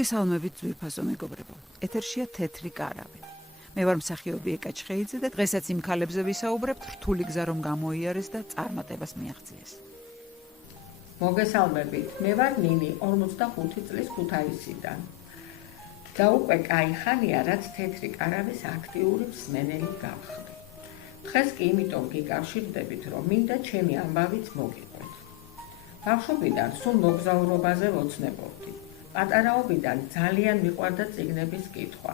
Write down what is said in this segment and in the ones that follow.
მოგესალმებით ძვირფასო მეგობრებო. ეთერშია თეთრი კარავი. მე ვარ მსახიობი ეკა ჩხეიძე და დღესაც იმ ქალებზე ვისაუბრებთ, რთული გზა რომ გამოიარეს და წარმატებას მიაღწიეს. მოგესალმებით. მე ვარ ნინი, 45 წლის ქუთაისიდან. და უკვე კაი ხანია, რაც თეთრი კარავის აქტიური მსმენელი გავხდი. დღეს კი იმიტომ გიკავშირდებით, რომ მინდა ჩემი ამბავიც მოგიყვეთ. ბავშვობიდან სულ მოგზაურობაზე ვოცნებობდი. პატარაობიდან ძალიან მიყვარდა წიგნების კითხვა.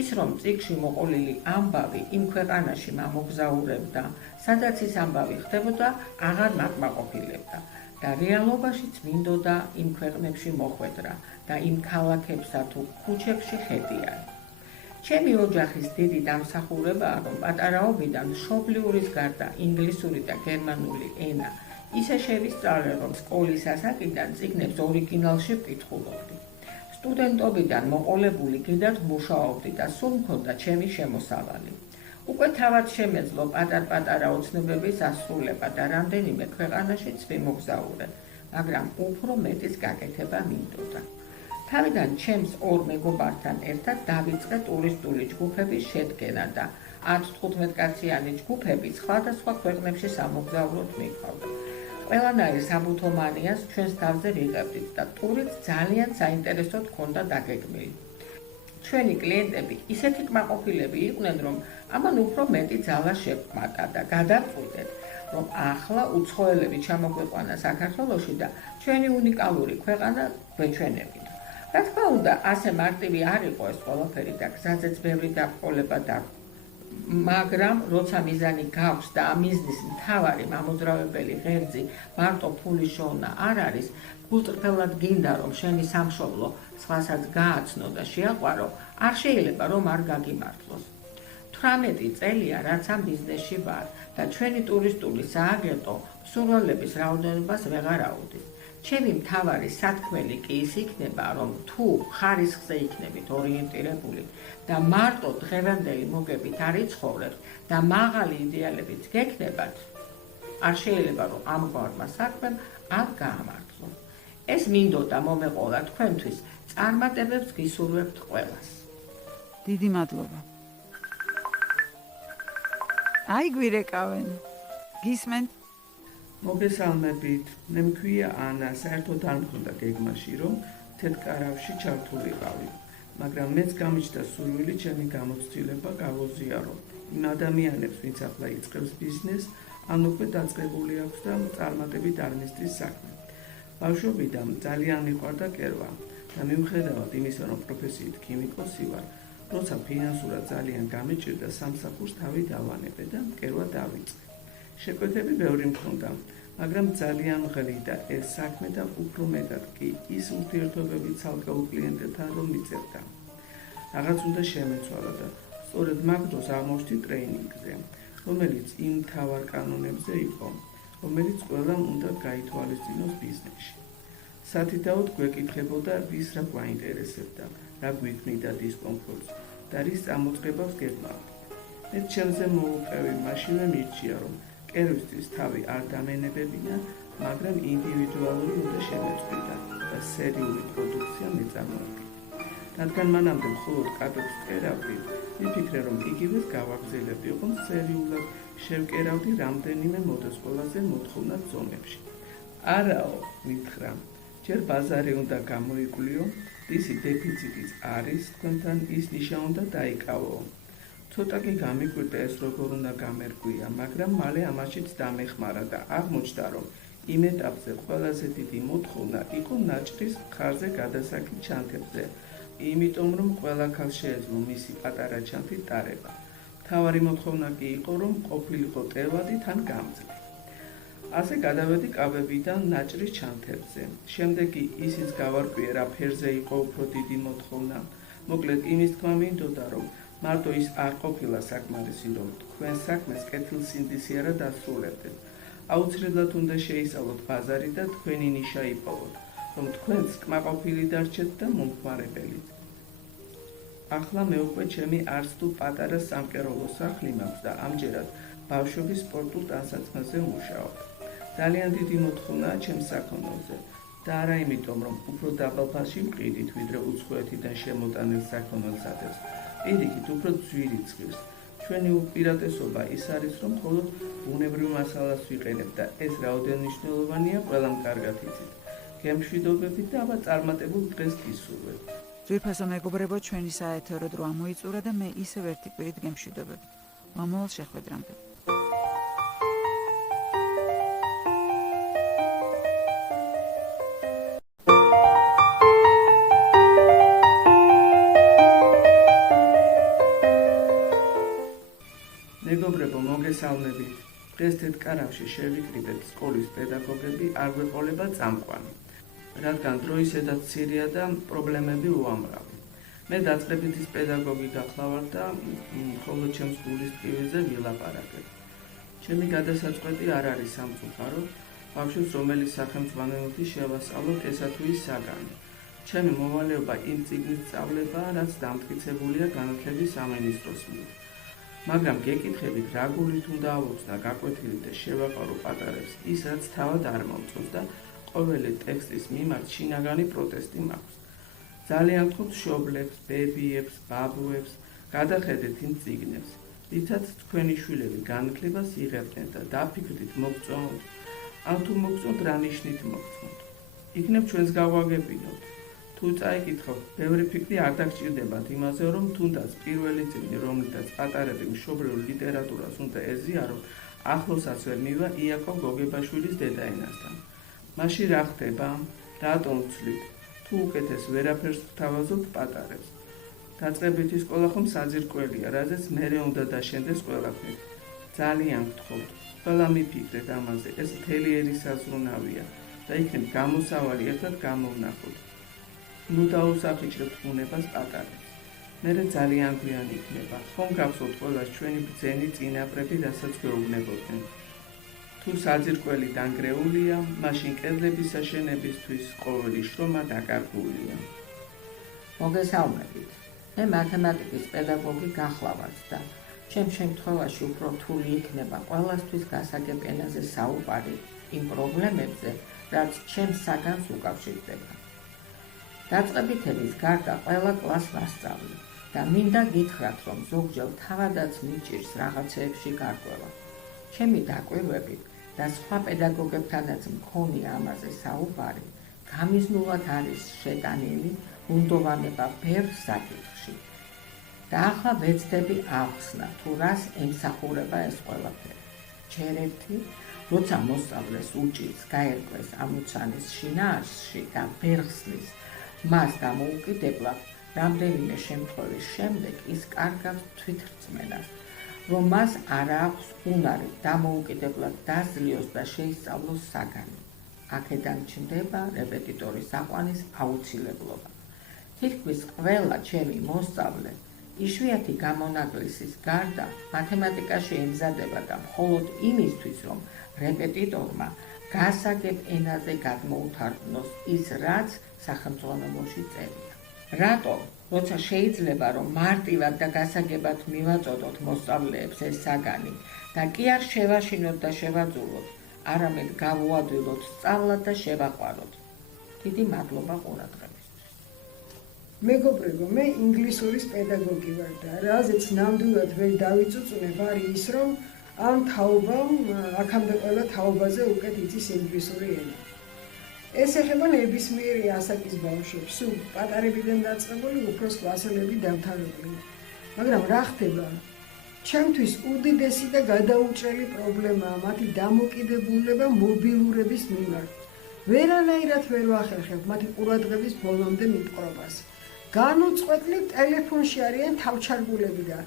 ის რომ წიგნში მოყოლილი ამბავი იმ ქვეყანაში მამოგზაურებდა, სადაც ის ამბავი ხდებოდა, აღარ მაკმაყოფილებდა და რეალობაშიც მინდოდა იმ ქვეყნებში მოხვედრა და იმ ქალაქებსა თუ ქუჩებში ხედია. ჩემი ოჯახის დიდი დამსახურებაა, რომ პატარაობიდან მშობლიურის გარდა ინგლისური და გერმანული ენა ისე შევისწავლე, რომ სკოლის ასაკიდან წიგნებს ორიგინალში ვკითხულობდი. სტუდენტობიდან მოყოლებული კიდევ მუშაობდი და სულ მქონდა ჩემი შემოსავალი. უკვე თავად შემეძლო პატარ-პატარა ოცნებების ასრულება და რამდენიმე ქვეყანაშიც ვიმოგზაურე, მაგრამ უფრო მეტის გაკეთება მინდოდა. თავიდან ჩემს ორ მეგობართან ერთად დავიწყე ტურისტული ჯგუფების შედგენა და 10-15 კაციანი ჯგუფები სხვადასხვა ქვეყნებში სამოგზაუროდ მიყავდა. ყველანაირ საბუთო მანიას ჩვენს თავზე ვიღებდით და ტურით ძალიან საინტერესოდ ჰქონდა დაგეგმილი. ჩვენი კლიენტები ისეთი კმაყოფილები იყვნენ, რომ ამან უფრო მეტი ძალა შევკმატა და გადავწყვიტეთ, რომ ახლა უცხოელები ჩამოგვიყვანა საქართველოში და ჩვენი უნიკალური ქვეყანა გვეჩვენებინათ. რა თქმა უნდა, ასე მარტივი არ იყო ეს ყველაფერი და გზაზეც ბევრი დაბრკოლება დაგვდა. მაგრამ როცა მიზანი გაქვს და ამ მიზნის მთავარი მამოძრავებელი ღერძი მარტო ფულის შოვნა არ არის, გულწრფელად გინდა რომ შენი სამშობლო სხვასაც გააცნო და შეაყვარო, არ შეიძლება რომ არ გაგიმართლოს. 18 წელია რაც ამ ბიზნესში ვარ და ჩვენი ტურისტული სააგენტო მსურველების რაოდენობას ვეღარ აუდის. ჩემი მთავარი სათქმელი კი ის იქნება, რომ თუ ხარისხზე იქნებით ორიენტირებული და მარტო დღევანდელი მოგებით არ იცხოვრებთ და მაღალი იდეალებით გექნებათ, არ შეიძლება რომ ამგვარმა საქმემ არ გაამართლოს. ეს მინდოდა მომეყოლა თქვენთვის, წარმატებებს გისურვებთ ყველას. დიდი მადლობა. აი გვირეკავენ. გისმენთ? მოგესალმებით, მე მქვია ანა, საერთოდ არ მქონდა გეგმაში, რომ თეთკარავში ჩართულიყავი, მაგრამ მეც გამიჩნდა სურვილი ჩემი გამოცდილება გავოზიარო იმ ადამიანებს, ვინც ახლა იწყებს ბიზნესს, ან უკვე დაწყებული აქვს და წარმატებით არ მისდის საქმე. ბავშვობიდან ძალიან მიყვარდა კერვა და მიუხედავად იმისა, რომ პროფესიით ქიმიკოსი ვარ, როცა ფინანსურად ძალიან გამიჭირდა, სამსახურს თავი დავანებე და კერვა დავიწყე. შეკვეთები ბევრი მქონდა, მაგრამ ძალიან მღლიდა ეს საქმე და უფრო მეტად კი ის ურთიერთობები ცალკეულ კლიენტებთან რომ მიწერდა. რაღაც უნდა შემეცვალა და სწორედ მაგ დროს აღმოჩნდი ტრეინინგზე, რომელიც იმ მთავარ კანონებზე იყო, რომელიც ყველამ უნდა გაითვალისწინოს ბიზნესში. სათითაოდ გვეკითხებოდა, ვის რა გვაინტერესებდა, რა გვიქმნიდა დისკომფორტს და რის წამოწყებას გეგმავთ. მე ჩემზე მოუყევი მაშინვე მირჩია, რომ კერვისთვის თავი არ დამენებებინა, მაგრამ ინდივიდუალური უნდა შემეწყვიტა და სერიული პროდუქცია მეწარმოებინა. რადგან მანამდე მხოლოდ კადრებს ვკერავდი, ვიფიქრე, რომ იგივეს გავაგრძელებდი, ოღონდ სერიულად შევკერავდი რამდენიმე მოდელს ყველაზე მოთხოვნად ზომებში. არაო, მითხრა, ჯერ ბაზარი უნდა გამოიკვლიო, ისი დეფიციტიც არის, თქვენთან ის ნიშა უნდა დაიკავო. ცოტა კი გამიკვირდა ეს როგორ უნდა გამერკვია, მაგრამ მალე ამაშიც დამეხმარა და აღმოჩნდა, რომ იმ ეტაპზე ყველაზე დიდი მოთხოვნა იყო ნაჭრის მხარზე გადასაკით ჩანთებზე, იმიტომ რომ ყველა ქალს შეეძლო მისი პატარა ჩანთით ტარება. მთავარი მოთხოვნა კი იყო, რომ ყოფილიყო ტევადი თან გამძლე. ასე გადავედი კავებიდან ნაჭრის ჩანთებზე. შემდეგ კი ისიც გავარკვიე, რა ფერზე იყო უფრო დიდი მოთხოვნა. მოკლედ იმის თქმა მინდოდა, რომ მარტო ის არ ყოფილა საკმარისი, რომ თქვენ საქმეს კეთილსინდისიერად დასრულებდეთ. აუცილებლად უნდა შეისწავლოთ ბაზარი და თქვენი ნიშა იპოვოთ, რომ თქვენც კმაყოფილი დარჩეთ და მომხმარებელიც. ახლა მე უკვე ჩემი არც თუ პატარა სამკეროვო სახლი მაქვს და ამჯერად ბავშვების სპორტულ ტანსაცმელზე მუშაობ. ძალიან დიდი მოთხოვნაა ჩემს საქონელზე. და არა იმიტომ, რომ უფრო დაბალ ფასში მყიდით, ვიდრე უცხოეთიდან შემოტანილ საქონელსადებს. პირიქით, უფრო ძვირი ცხვირს. ჩვენი უპირატესობა ის არის, რომ მხოლოდ ბუნებრივ მასალას ვიყენებთ და ეს რაოდენ მნიშვნელოვანია, ყველამ კარგად იცით. გემშვიდობებით და აბა წარმატებულ დღეს გისურვებთ. ძვირფასო მეგობრებო, ჩვენი საეთერო დრო ამოიწურა და მე ისევ ერთი კვირით გემშვიდობებით. მომავალ შეხვედრამდე. მეგობრებო, მოგესალმებით. დღეს თეთრკარავში შევიკრიბეთ სკოლის პედაგოგები არ გვეყოლება წამყვანი, რადგან დროისედაც მცირეა და პრობლემები უამრავი. მე დაწყებითის პედაგოგი გახლავარ და მხოლოდ ჩემს გულის ტკივილზე ვილაპარაკებ. ჩემი გადასაწყვეტი არ არის სამწუხარო, ბავშვებს რომელიც სახელმძღვანელოთი შევასწავლოთ ესა თუ ის საგანი. ჩემი მოვალეობა იმ წიგნის სწავლებაა, რაც დამტკიცებულია განათლების სამინისტროს მიერ. მაგრამ გეკითხებით, რა გულით უნდა ავუხსნა გაკვეთილი და შევაყარო პატარებს ის, რაც თავად არ მომწონს და ყოველი ტექსტის მიმართ შინაგანი პროტესტი მაქვს. ძალიან გთხოვთ მშობლებს, ბებიებს, ბაბუებს, გადახედეთ იმ წიგნებს, რითაც თქვენი შვილები განათლებას იღებდნენ და დაფიქრდით მოგწონთ, ან თუ მოგწონთ, რა ნიშნით მოგწონთ. იქნებ ჩვენს გავაგებინოთ. თუ წაიკითხავთ, ბევრი ფიქრი არ დაგჭირდებათ იმაზე, რომ თუნდაც პირველი წიგნი, რომლითაც პატარები მშობლიურ ლიტერატურას უნდა ეზიაროთ, ახლოსაც ვერ მივა იაკობ გოგებაშვილის დედაენასთან. მაშინ რა ხდება? რატომ ვცვლით? თუ უკეთეს ვერაფერს ვთავაზობთ პატარებს. დაწყებითი სკოლა ხომ საძირკველია, რაზეც მერე უნდა დაშენდეს ყველაფერი. ძალიან გთხოვთ, ყველა მიფიქრეთ ამაზე, ეს მთელი ერის საზრუნავია და იქნებ გამოსავალი ერთად გამოვნახოთ. ნუ დაუსახიჭრებთ ბუნებას პატარებს. მერე ძალიან გვიან იქნება, ხომ გახსოვთ ყველას ჩვენი ბრძენი წინაპრები, რასაც გვეუბნებოდნენ. თუ საძირკველი დანგრეულია, მაშინ კედლების აშენებისთვის ყოველი შრომა დაკარგულია. მოგესალმებით. მე მათემატიკის პედაგოგი გახლავართ და ჩემ შემთხვევაში უფრო რთული იქნება ყველასთვის გასაგებ ენაზე საუბარი იმ პრობლემებზე, რაც ჩემს საგანს უკავშირდება. დაწყებითების გარდა ყველა კლასს ვასწავლი და მინდა გითხრათ, რომ ზოგჯერ თავადაც მიჭირს რაღაცეებში გარკვევა. ჩემი დაკვირვებით და სხვა პედაგოგებთანაც მქონია ამაზე საუბარი, გამიზნულად არის შეტანილი უნდოვანება ბევრ საკითხში. და ახლა ვეცდები ახსნა, თუ რას ემსახურება ეს ყველაფერი. ჯერ ერთი, როცა მოსწავლეს უჭირს გაერკვეს ამოცანის შინაარსში და ვერ ხსნის მას დამოუკიდებლად, რამდენიმე შემთხვევის შემდეგ ის კარგავს თვითრწმენას, რომ მას არ აქვს უნარი დამოუკიდებლად დაძლიოს და შეისწავლოს საგანი. აქედან ჩნდება რეპეტიტორის აყვანის აუცილებლობა. თითქმის ყველა ჩემი მოსწავლე იშვიათი გამონაკლისის გარდა მათემატიკაში ემზადება და მხოლოდ იმისთვის, რომ რეპეტიტორმა გასაგებ ენაზე გადმოუთარგმნოს ის, რაც სახელმძღვანელოში წერია. რატომ? როცა შეიძლება, რომ მარტივად და გასაგებად მივაწოდოთ მოსწავლეებს ეს საგანი და კი არ შევაშინოთ და შევაძულოთ, არამედ გავუადვილოთ სწავლა და შევაყვაროთ. დიდი მადლობა ყურადღებისთვის. მეგობრებო, მე ინგლისურის პედაგოგი ვარ და რაზეც ნამდვილად ვერ დავიწუწუნებ არის ის, რომ ამ თაობამ აქამდე ყველა თაობაზე უკეთ იცის ინგლისური ენა. ეს ეხება ნებისმიერი ასაკის ბავშვებს, სულ პატარებიდან დაწყებული უფროს კლასელები დამთავრებული. მაგრამ რა ხდება? ჩემთვის უდიდესი და გადაუჭრელი პრობლემაა მათი დამოკიდებულება მობილურების მიმართ. ვერანაირად ვერ ვახერხებ მათი ყურადღების ბოლომდე მიპყრობას. განუწყვეტლივ ტელეფონში არიან თავჩარგულები და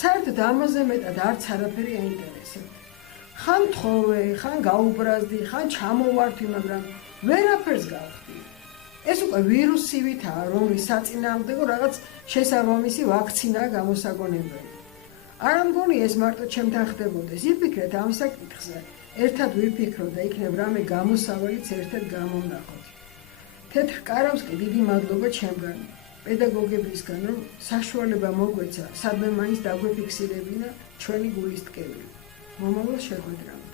საერთოდ ამაზე მეტად არც არაფერი აინტერესებთ. ხან თხოვე, ხან გაუბრაზდი, ხან ჩამოვართვი, მაგრამ ვერაფერს გავხდი. ეს უკვე ვირუსივითაა, რომლის საწინააღმდეგო რაღაც შესაბამისი ვაქცინაა გამოსაგონებელი. არ მგონი ეს მარტო ჩემთან ხდებოდეს. იფიქრეთ ამ საკითხზე, ერთად ვიფიქროთ და იქნებ რამე გამოსავალიც ერთად გამოვნახოთ. თეთრკარავს კი დიდი მადლობა ჩემგან, პედაგოგებისგან, რომ საშუალება მოგვეცა სადმე მაინც დაგვეფიქსირებინა ჩვენი გულის ტკივილი. მომავალ შეხვედრამდე.